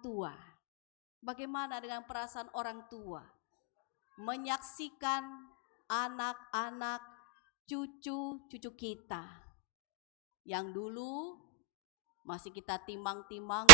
tua. Bagaimana dengan perasaan orang tua? Menyaksikan anak-anak, cucu-cucu kita yang dulu masih kita timang-timang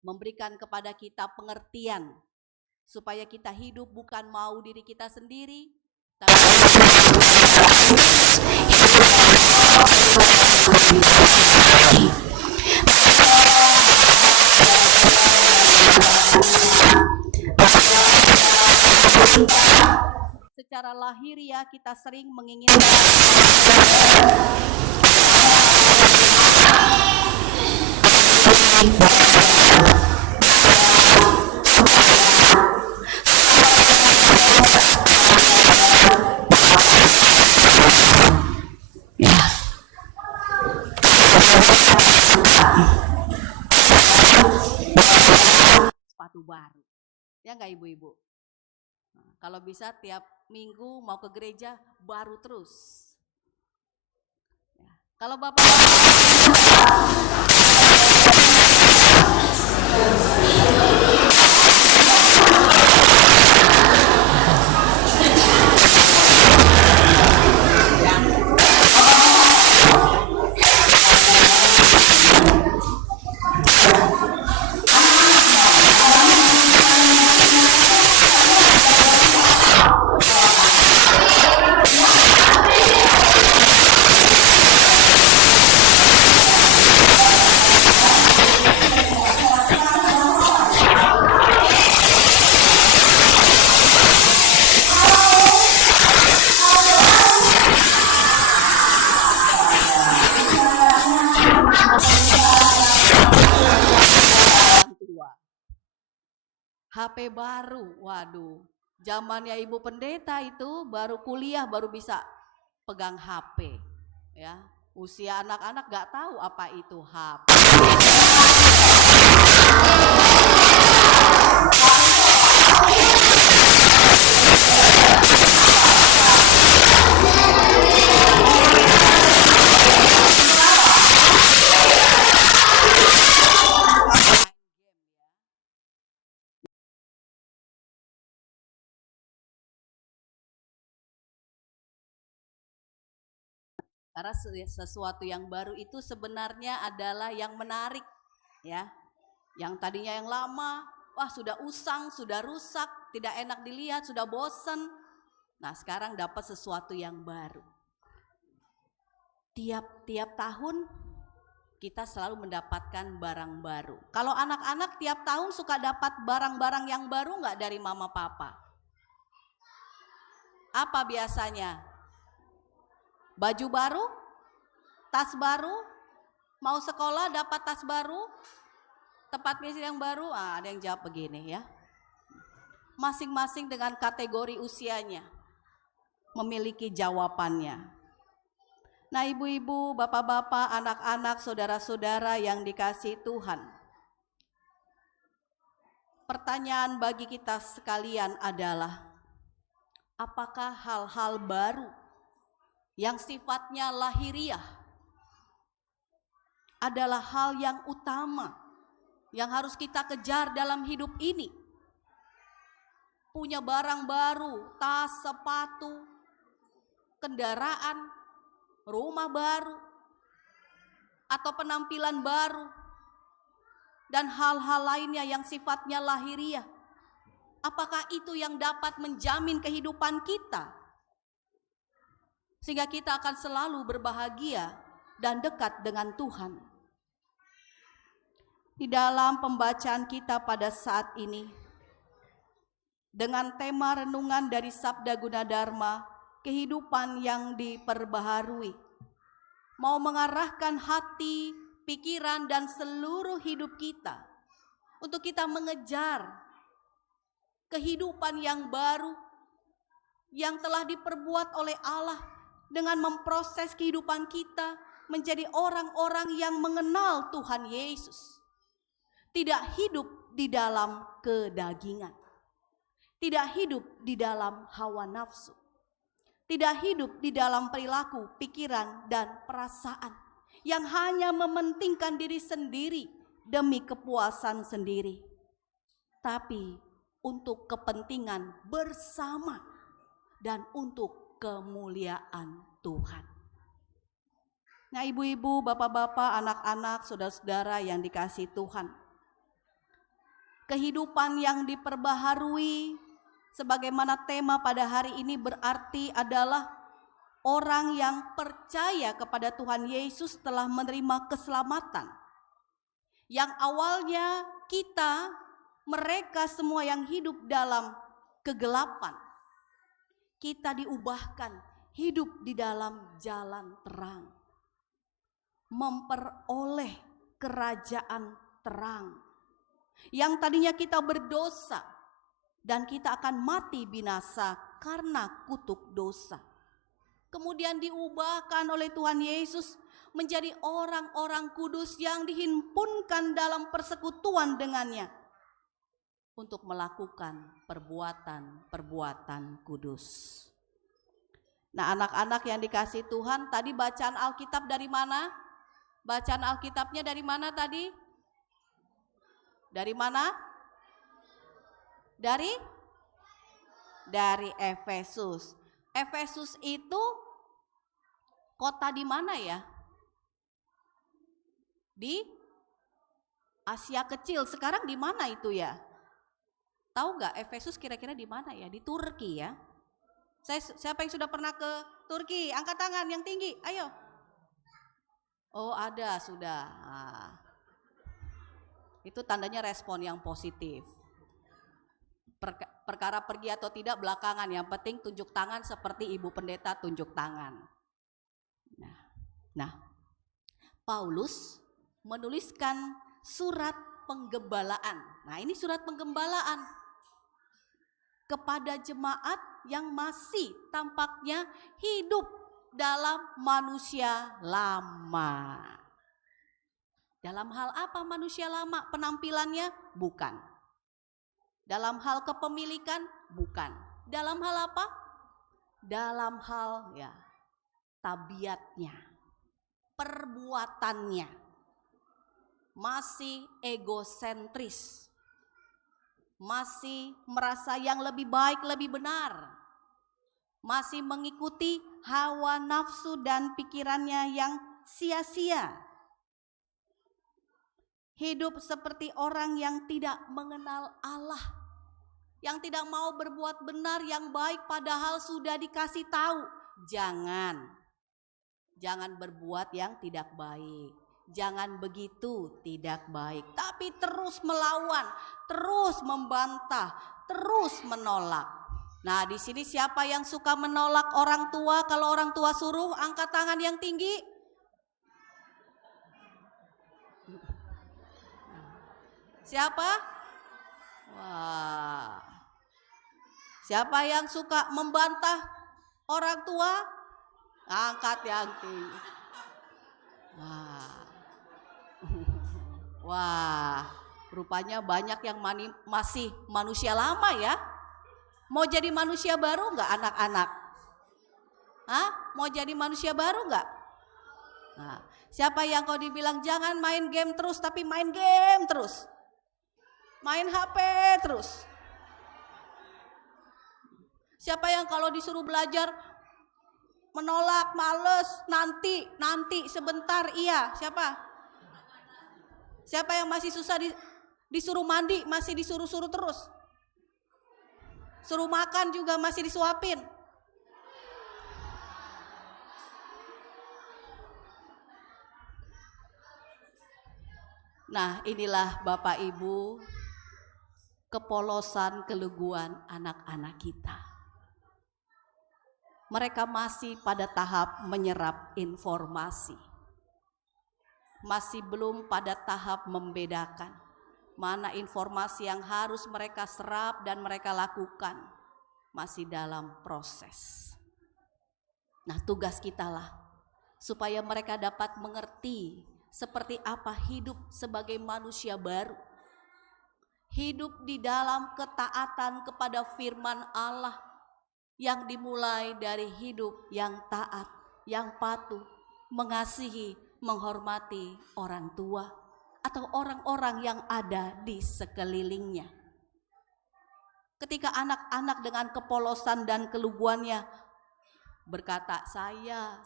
memberikan kepada kita pengertian supaya kita hidup bukan mau diri kita sendiri, tapi secara lahiriah kita sering menginginkan sepatu baru. Ya enggak ibu-ibu? Nah, kalau bisa tiap minggu mau ke gereja baru terus. Ya. Kalau Bapak HP baru, waduh, zamannya Ibu Pendeta itu baru kuliah baru bisa pegang HP, ya. Usia anak-anak gak tahu apa itu HP. Karena sesuatu yang baru itu sebenarnya adalah yang menarik, ya. Yang tadinya yang lama, wah sudah usang, sudah rusak, tidak enak dilihat, sudah bosen. Nah sekarang dapat sesuatu yang baru. Tiap tahun kita selalu mendapatkan barang baru. Kalau anak-anak tiap tahun suka dapat barang-barang yang baru nggak dari mama papa? Apa biasanya? Baju baru, tas baru, mau sekolah dapat tas baru, tempat misi yang baru, ada yang jawab begini ya. Masing-masing dengan kategori usianya memiliki jawabannya. Nah ibu-ibu, bapak-bapak, anak-anak, saudara-saudara yang dikasihi Tuhan. Pertanyaan bagi kita sekalian adalah, apakah hal-hal baru yang sifatnya lahiriah adalah hal yang utama yang harus kita kejar dalam hidup ini? Punya barang baru, tas, sepatu, kendaraan, rumah baru, atau penampilan baru, dan hal-hal lainnya yang sifatnya lahiriah. Apakah itu yang dapat menjamin kehidupan kita? Sehingga kita akan selalu berbahagia dan dekat dengan Tuhan. Di dalam pembacaan kita pada saat ini, dengan tema renungan dari Sabda Gunadarma, kehidupan yang diperbaharui, mau mengarahkan hati, pikiran, dan seluruh hidup kita untuk kita mengejar kehidupan yang baru yang telah diperbuat oleh Allah dengan memproses kehidupan kita menjadi orang-orang yang mengenal Tuhan Yesus. Tidak hidup di dalam kedagingan, tidak hidup di dalam hawa nafsu, tidak hidup di dalam perilaku, pikiran, dan perasaan yang hanya mementingkan diri sendiri demi kepuasan sendiri, tapi untuk kepentingan bersama dan untuk kemuliaan Tuhan. Nah, ibu-ibu, bapak-bapak, anak-anak, saudara-saudara yang dikasihi Tuhan, kehidupan yang diperbaharui sebagaimana tema pada hari ini berarti adalah orang yang percaya kepada Tuhan Yesus telah menerima keselamatan. Yang awalnya mereka semua yang hidup dalam kegelapan, kita diubahkan hidup di dalam jalan terang, memperoleh kerajaan terang. Yang tadinya kita berdosa dan kita akan mati binasa karena kutuk dosa, kemudian diubahkan oleh Tuhan Yesus menjadi orang-orang kudus yang dihimpunkan dalam persekutuan dengannya untuk melakukan perbuatan-perbuatan kudus. Nah, anak-anak yang dikasihi Tuhan, tadi bacaan Alkitab dari mana? Bacaan Alkitabnya dari mana tadi? Dari mana? Dari Efesus. Efesus itu kota di mana ya? Di Asia Kecil. Sekarang di mana itu ya? Tahu nggak Efesus kira-kira di mana ya? Di Turki ya. Siapa yang sudah pernah ke Turki? Angkat tangan yang tinggi, ayo. Oh, ada sudah. Nah, itu tandanya respon yang positif. Perkara pergi atau tidak belakangan, yang penting tunjuk tangan seperti Ibu Pendeta tunjuk tangan. Nah, Paulus menuliskan surat penggembalaan. Nah, ini surat penggembalaan kepada jemaat yang masih tampaknya hidup dalam manusia lama. Dalam hal apa manusia lama? Penampilannya? Bukan. Dalam hal kepemilikan? Bukan. Dalam hal apa? Dalam hal ya tabiatnya, perbuatannya. Masih egosentris. Masih merasa yang lebih baik, lebih benar. Masih mengikuti hawa nafsu dan pikirannya yang sia-sia. Hidup seperti orang yang tidak mengenal Allah, yang tidak mau berbuat benar, yang baik, padahal sudah dikasih tahu. Jangan berbuat yang tidak baik. Jangan begitu, tidak baik. Tapi terus melawan, terus membantah, terus menolak. Nah, di sini siapa yang suka menolak orang tua? Kalau orang tua suruh, angkat tangan yang tinggi. Siapa? Wah. Siapa yang suka membantah orang tua? Angkat yang tinggi. Wah, rupanya banyak yang masih manusia lama ya. Mau jadi manusia baru enggak anak-anak? Hah? Mau jadi manusia baru enggak? Nah, siapa yang kau dibilang jangan main game terus, tapi main game terus? Main HP terus? Siapa yang kalau disuruh belajar menolak, males, nanti sebentar, iya? Siapa? Siapa yang masih susah disuruh mandi, masih disuruh-suruh terus? Suruh makan juga masih disuapin. Nah, inilah Bapak Ibu kepolosan keluguan anak-anak kita. Mereka masih pada tahap menyerap informasi. Masih belum pada tahap membedakan mana informasi yang harus mereka serap dan mereka lakukan. Masih dalam proses. Nah, tugas kita lah supaya mereka dapat mengerti seperti apa hidup sebagai manusia baru. Hidup di dalam ketaatan kepada firman Allah yang dimulai dari hidup yang taat, yang patuh, mengasihi, menghormati orang tua atau orang-orang yang ada di sekelilingnya. Ketika anak-anak dengan kepolosan dan keluguannya berkata saya,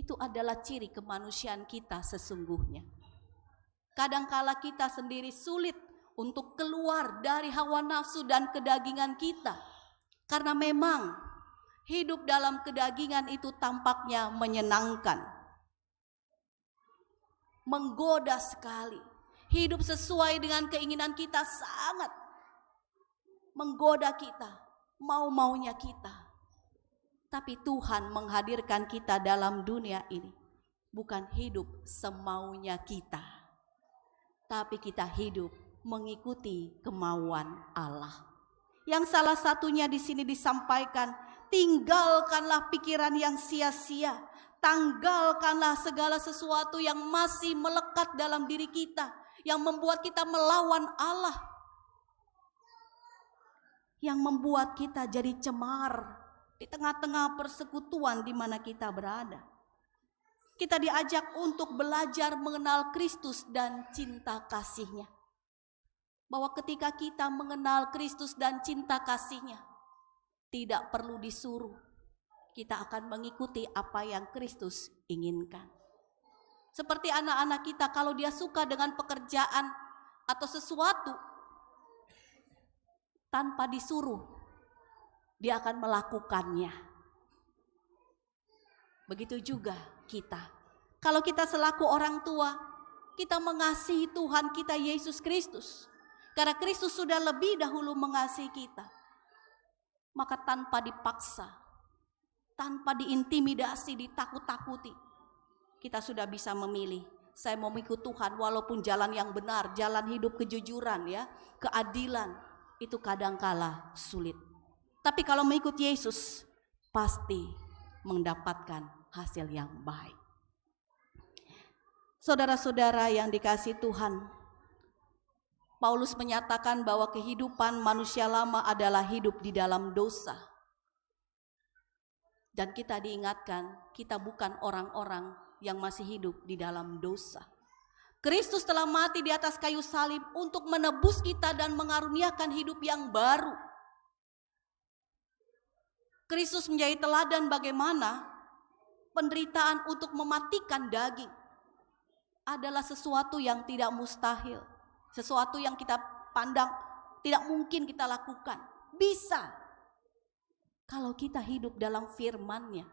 itu adalah ciri kemanusiaan kita sesungguhnya. Kadangkala kita sendiri sulit untuk keluar dari hawa nafsu dan kedagingan kita. Karena memang hidup dalam kedagingan itu tampaknya menyenangkan. Menggoda sekali. Hidup sesuai dengan keinginan kita sangat menggoda kita, mau-maunya kita. Tapi Tuhan menghadirkan kita dalam dunia ini bukan hidup semaunya kita, tapi kita hidup mengikuti kemauan Allah. Yang salah satunya di sini disampaikan, tinggalkanlah pikiran yang sia-sia, tanggalkanlah segala sesuatu yang masih melekat dalam diri kita, yang membuat kita melawan Allah, yang membuat kita jadi cemar di tengah-tengah persekutuan di mana kita berada. Kita diajak untuk belajar mengenal Kristus dan cinta kasih-Nya. Bahwa ketika kita mengenal Kristus dan cinta kasih-Nya, tidak perlu disuruh, kita akan mengikuti apa yang Kristus inginkan. Seperti anak-anak kita, kalau dia suka dengan pekerjaan atau sesuatu, tanpa disuruh, dia akan melakukannya. Begitu juga kita. Kalau kita selaku orang tua, kita mengasihi Tuhan kita Yesus Kristus. Karena Kristus sudah lebih dahulu mengasihi kita. Maka tanpa dipaksa, tanpa diintimidasi, ditakut-takuti, kita sudah bisa memilih. Saya mau ikut Tuhan walaupun jalan yang benar, jalan hidup kejujuran, ya, keadilan, itu kadangkala sulit. Tapi kalau mengikut Yesus, pasti mendapatkan hasil yang baik. Saudara-saudara yang dikasihi Tuhan, Paulus menyatakan bahwa kehidupan manusia lama adalah hidup di dalam dosa. Dan kita diingatkan, kita bukan orang-orang yang masih hidup di dalam dosa. Kristus telah mati di atas kayu salib untuk menebus kita dan mengaruniakan hidup yang baru. Kristus menjadi teladan bagaimana penderitaan untuk mematikan daging adalah sesuatu yang tidak mustahil, sesuatu yang kita pandang tidak mungkin kita lakukan. Bisa kalau kita hidup dalam firman-Nya.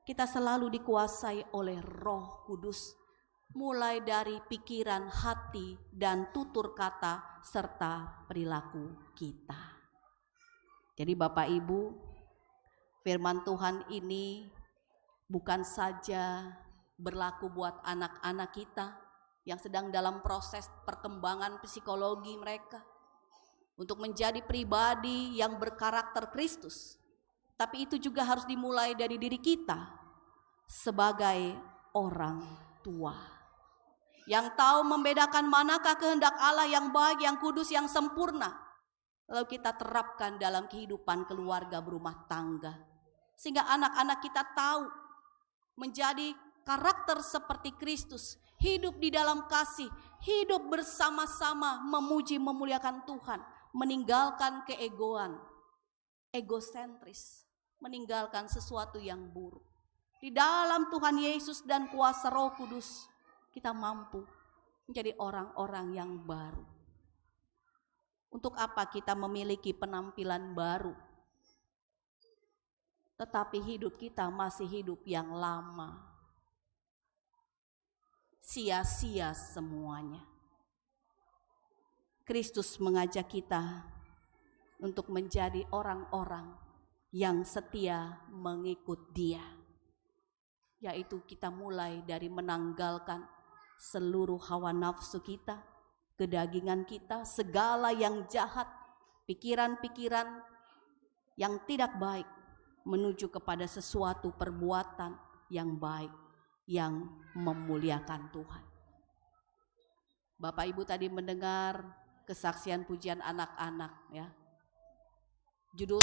Kita selalu dikuasai oleh Roh Kudus, mulai dari pikiran, hati, dan tutur kata serta perilaku kita. Jadi Bapak Ibu, firman Tuhan ini bukan saja berlaku buat anak-anak kita yang sedang dalam proses perkembangan psikologi mereka untuk menjadi pribadi yang berkarakter Kristus. Tapi itu juga harus dimulai dari diri kita sebagai orang tua yang tahu membedakan manakah kehendak Allah yang baik, yang kudus, yang sempurna. Lalu kita terapkan dalam kehidupan keluarga berumah tangga. Sehingga anak-anak kita tahu menjadi karakter seperti Kristus, hidup di dalam kasih, hidup bersama-sama memuji memuliakan Tuhan, meninggalkan keegoan, egosentris, meninggalkan sesuatu yang buruk. Di dalam Tuhan Yesus dan kuasa Roh Kudus, kita mampu menjadi orang-orang yang baru. Untuk apa kita memiliki penampilan baru, tetapi hidup kita masih hidup yang lama? sia-sia semuanya. Kristus mengajak kita untuk menjadi orang-orang yang setia mengikut Dia, yaitu kita mulai dari menanggalkan seluruh hawa nafsu kita, kedagingan kita, segala yang jahat, pikiran-pikiran yang tidak baik, menuju kepada sesuatu perbuatan yang baik, yang memuliakan Tuhan. Bapak Ibu tadi mendengar kesaksian pujian anak-anak ya. Judul